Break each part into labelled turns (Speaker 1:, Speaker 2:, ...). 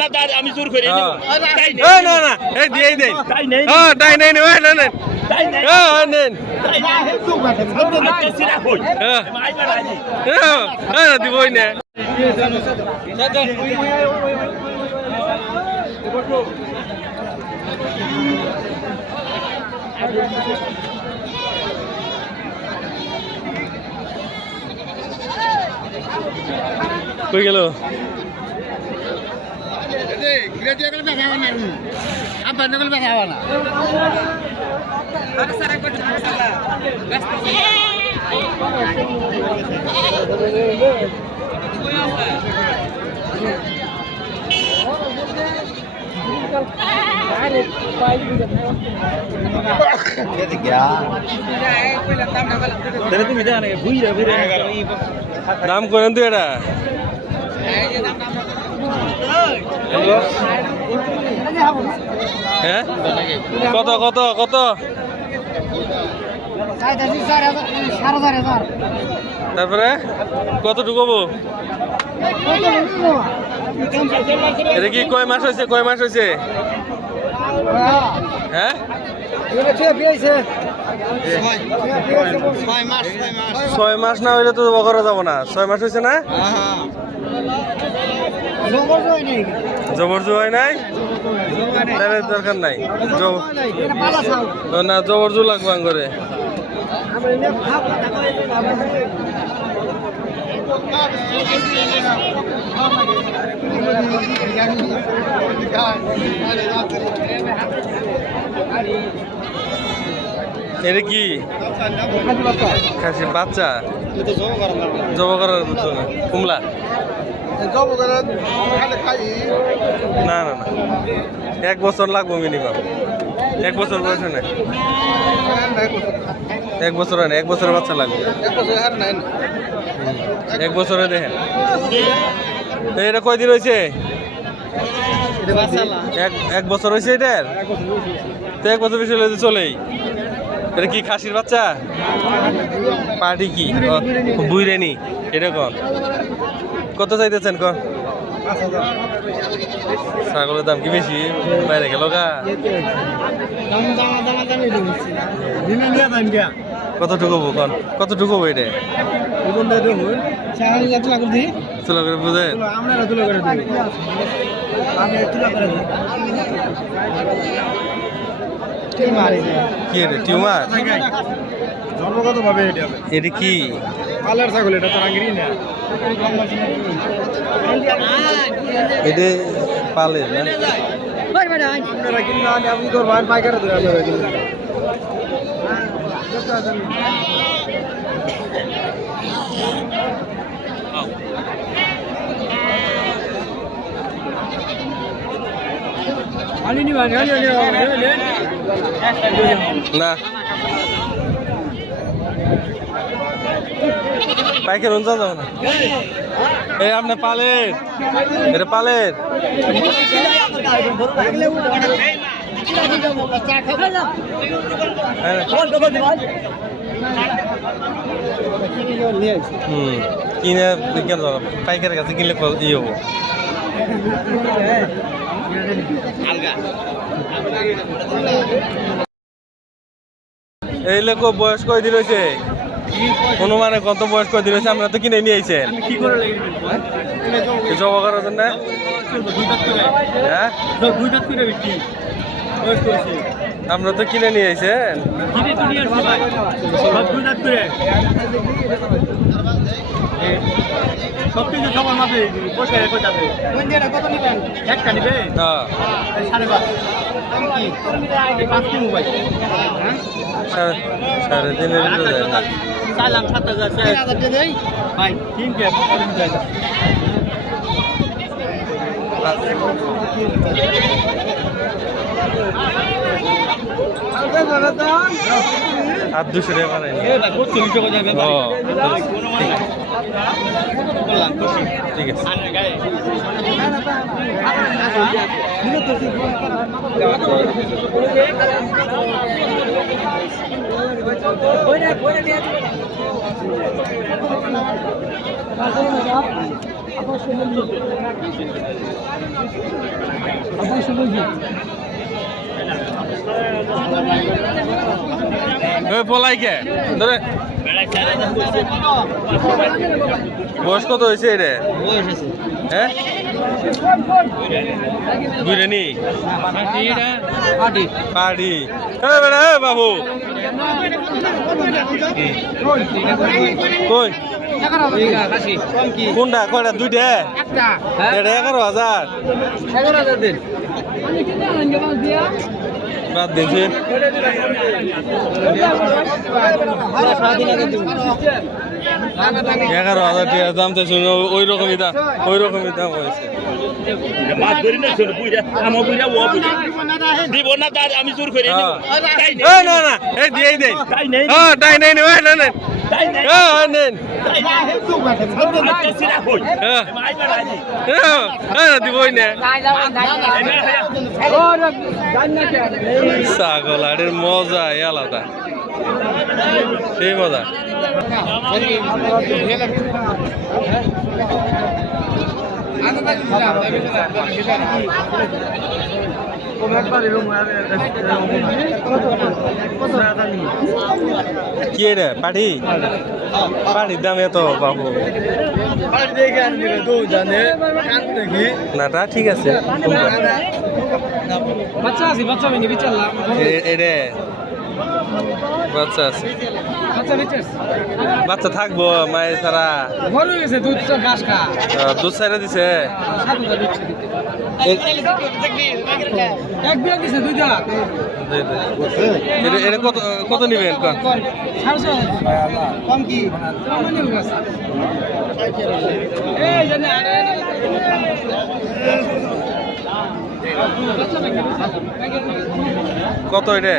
Speaker 1: না তার আমি জোর করে নিব।
Speaker 2: হ্যাঁ।
Speaker 1: তাই নেই।
Speaker 2: এই না না এই দিয়েই দেন
Speaker 1: তাই নেই।
Speaker 2: হ্যাঁ তাই নেই নেই না নেন
Speaker 1: তাই নেই।
Speaker 2: হ্যাঁ নেন
Speaker 1: তাই নেই। আজকে সিরা কই
Speaker 2: হ্যাঁ
Speaker 1: মাই বাড়াই
Speaker 2: হ্যাঁ হ্যাঁ দিবই না কই গেল দাম করেন তো এটা হ্যাঁ? কত কত কত? তারপরে কত ঢুকবো কি কয় মাস হয়েছে? কয় মাস হয়েছে? হ্যাঁ? ছয় মাস না হইলে তো করা যাব না। ছয় মাস হয়েছে না? জবর জু হয় নাই? তাহলে দরকার নাই। না জবর জু লাগবে আঙ্গরে। এটা কি? বাচ্চা? জব করার কুমলা? না না না এক বছর লাগবো মিনিমাম এক বছর বয়স না এক বছর হয় না এক বছরের বাচ্চা লাগবে এক বছরে দেখেন এটা কয়দিন হয়েছে এক বছর হয়েছে এটার তো এক বছর বেশি হলে চলেই এটা কি খাসির বাচ্চা পার্টি কি বুইরেনি এটা কন কত চাইতেছেন কন ছাগলের দাম কি বেশি? বাইরে গেল গা। কত ঢুকবো কন? কত ঢুকবো এটা? তুলা করে বুঝেন কি এটা টিউমার?
Speaker 3: জন্মগত ভাবে এটা
Speaker 2: কি?
Speaker 3: পালার ছাগল এটা তো রাঙ্গিরি না।
Speaker 2: এটা পালে না?
Speaker 3: আপনারা কিনলে আনি আপনি করবেন পাইকারে ধরে আপনারা কিনলে
Speaker 2: না। পাইকার অনুযায়ী যাব না। এই আপনি পালের, এটা পালের। হ্যাঁ। কিনে বিজ্ঞান পাইকারের কাছে কিনলে ক- ই হব। এই লোক বয়স কয়দিন হয়েছে অনুমানে কত বয়স কয়দিন হয়েছে আপনারা তো কিনে নিয়ে আইছেন
Speaker 3: কি করে
Speaker 2: জব করার জন্য? হ্যাঁ?
Speaker 3: করে
Speaker 2: আপনারা তো কিনে নিয়ে
Speaker 3: সব করে। কিছু সবার মাপে পয়সা একটা নিবে?
Speaker 2: হ্যাঁ
Speaker 3: সাড়ে পাঁচ।
Speaker 2: সাড়ে তিনের ভিতরে যায় না
Speaker 3: চাইলাম সাত হাজার ভাই তিন কে
Speaker 2: আর দুশো টাকা
Speaker 3: বললাম খুশি
Speaker 2: ঠিক আছে।
Speaker 4: আপনার
Speaker 2: ওই পলাই কে ধরে। বয়স কত হয়েছে রে হ্যাঁ? বুঝলেনি পাড়ি এ বাবু। কই? কোনটা? কয়টা? দুইটা? এটা এগারো হাজার? বাদ দিয়েছে। এগারো হাজার টাকা দাম তো শুনে ওই রকমই দাম ওই রকমই দাম হয়েছে।
Speaker 1: মাছ ধরি না শোনো বুঝা আমার বুঝা ও বুঝা দিব না তার আমি জোর করে দিব। তাই নেই।
Speaker 2: এই না না এই দিয়েই দেন। হ্যাঁ তাই নেই ওই না নেন।
Speaker 1: তাই নেই।
Speaker 2: নেন।
Speaker 1: আজকে সিরা হই মাই বা রাজি
Speaker 2: দিবই না ছাগল আটের মজা আলাদা। সেই মজা কি রে পাটি পাটির দাম এত বাবু। না ঠিক আছে
Speaker 3: বাচ্চা আছে বাচ্চা নিবি চাল্লাম
Speaker 2: এ- এরে বাচ্চা আছে।
Speaker 3: বাচ্চা
Speaker 2: থাকব মায়ের
Speaker 3: গেছে দুধ
Speaker 2: সাইডে দিছে। এটা- কত কত নিবেন
Speaker 3: কম কি?
Speaker 2: কত এটা?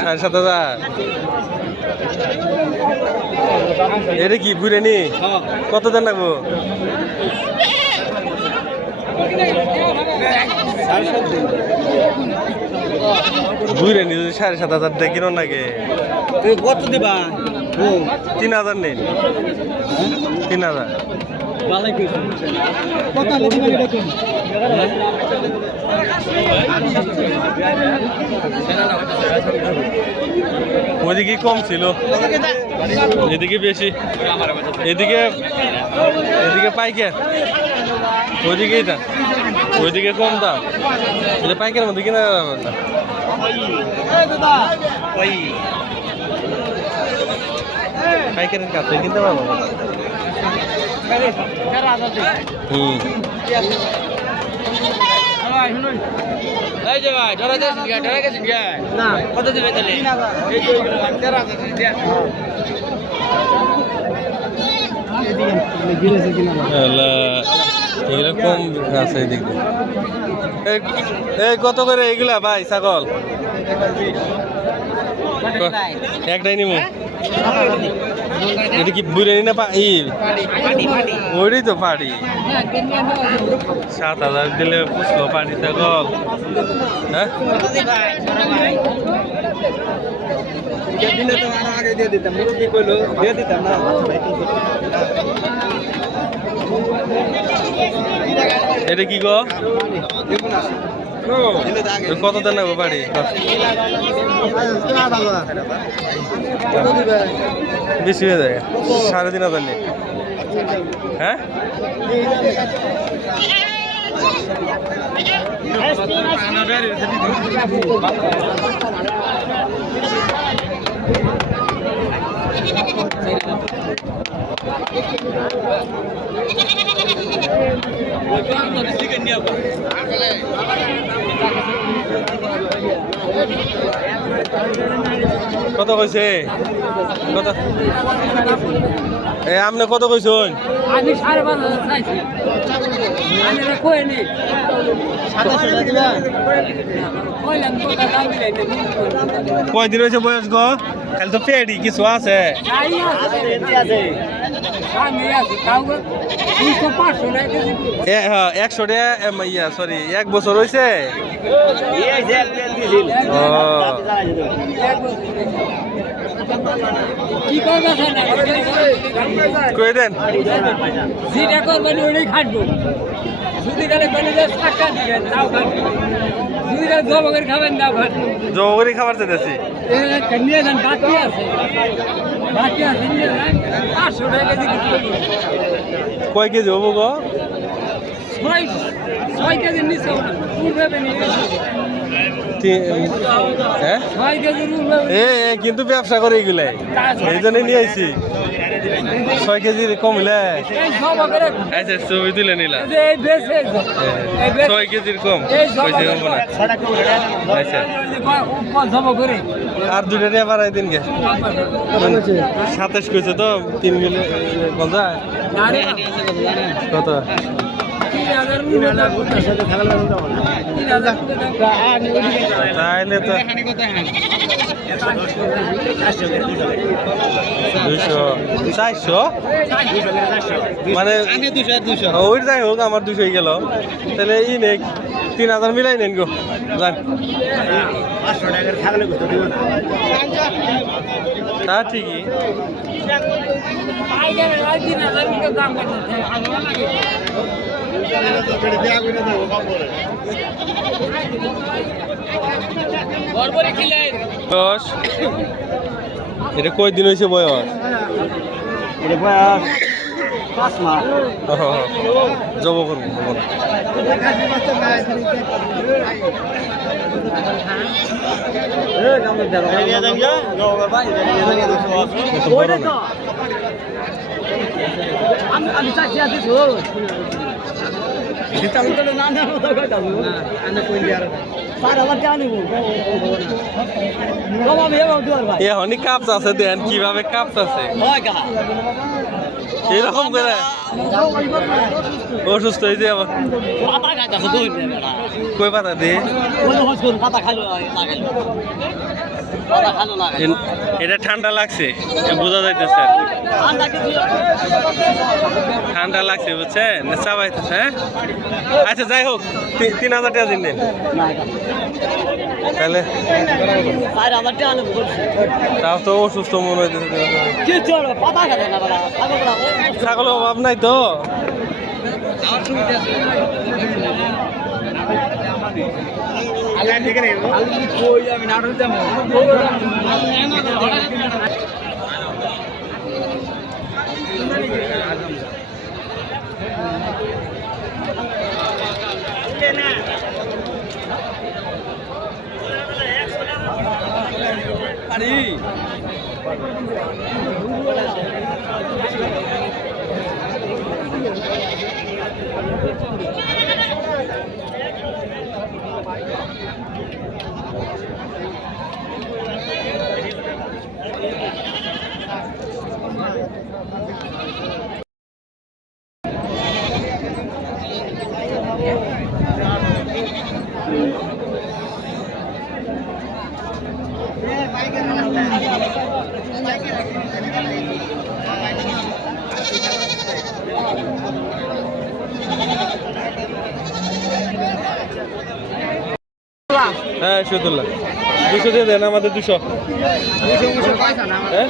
Speaker 2: সাড়ে সাত হাজার। এটা কি বুড়ে নি? কত দেন লাগবো বুড়ে নি যদি সাড়ে সাত হাজার দেয় কিনো নাকি?
Speaker 3: কত দিবা?
Speaker 2: তিন হাজার নেই তিন হাজার।
Speaker 3: কত দিবা এটা কোন
Speaker 2: ওইদিকে কম ছিল। এদিকে বেশি। এদিকে এদিকে পাইকার। ওইদিকেই দাম ওইদিকে কম দাম। এটা পাইকার মধ্যে কিনা পাইকারের কাছে কিনতে পারব? হুম
Speaker 3: এই যে ভাই ধরা যাচ্ছে গা ধরা গেছে গা না কত দিবে তাহলে এই যে তেরো হাজার দিয়া
Speaker 2: এলা, এগুলা কম আছে এদিক এই- কত করে এগুলা ভাই ছাগল একটাই নিমু এটা কি বুড়ানি না ই? ওইটাই তো পাড়ি সাত হাজার দিলে পুষলো পাড়ি ছাগল হ্যাঁ? এটা কি গো? কত দেন বাড়ি? বেশি হয়ে যায় সাড়ে তিন হাজার নেই। হ্যাঁ? কত কইছে? কত? এ আপনি কত কইছেন?
Speaker 4: আমি সাড়ে পাঁচ হাজার চাইছি। আমি কয়ে নি।
Speaker 2: কয়দিন হয়েছে বয়স গো? খালি তো পেডি কিছু আছে?
Speaker 4: আছি।
Speaker 2: একশো ইয়া সরি এক বছর হয়েছে কই দেন?
Speaker 4: যেটা করবেন ওটাই খাটবো যদি গেলে যে টাকা দিবেন তাও খাটবো যদি গেলে জব করে খাবেন তাও খাটবো
Speaker 2: জবরি খাবার চাইতেছি।
Speaker 4: নিয়ে যান, বাকি আছে।
Speaker 2: কয় কেজি হব গো? হ্যাঁ? কিন্তু ব্যবসা করে এগুলাই। এই জন্যই নিয়ে আইছি। ছয় কেজি কমলে?
Speaker 4: এই সব করে
Speaker 2: আচ্ছা ছবি তুলে নিলাম ছয় কেজির কম পয়সা
Speaker 4: করে
Speaker 2: না। আচ্ছা। আর দুটা নিয়ে বাড়াই দিন গে সাতাশ কইছে তো তিন মিলে পঞ্চাশ কত? তাইলে তো দুইশো? চারশো। মানে ওই যাই হোক আমার দুশো গেল। তাহলে ই নে তিন হাজার মিলাই নেন গো। যান। তা ঠিকই। বয়স এটা কয় দিন হয়েছে বয়স? জব করব।
Speaker 4: আমি চাচ্ছি আছি
Speaker 2: এখনই কাপস আছে দেন কীভাবে কাপস আছে এরকম করে অসুস্থ হয়েছে আবার কই পাতা দিয়ে
Speaker 4: পাতা
Speaker 2: এটা ঠান্ডা লাগছে বোঝা যাইতেছে
Speaker 4: ঠান্ডা
Speaker 2: লাগছে বুঝছেন চাবাইতেছে হ্যাঁ? আচ্ছা যাই হোক তিন হাজার টাকা দিন দেন তাহলে তাও তো অসুস্থ মনে হইতেছে ছাগলের অভাব নাই তো।
Speaker 4: কই আমি নাটক দেবো
Speaker 2: হ্যাঁ শহীদুল্লাহ দুশো দিয়ে দেন আমাদের দুশো। হ্যাঁ?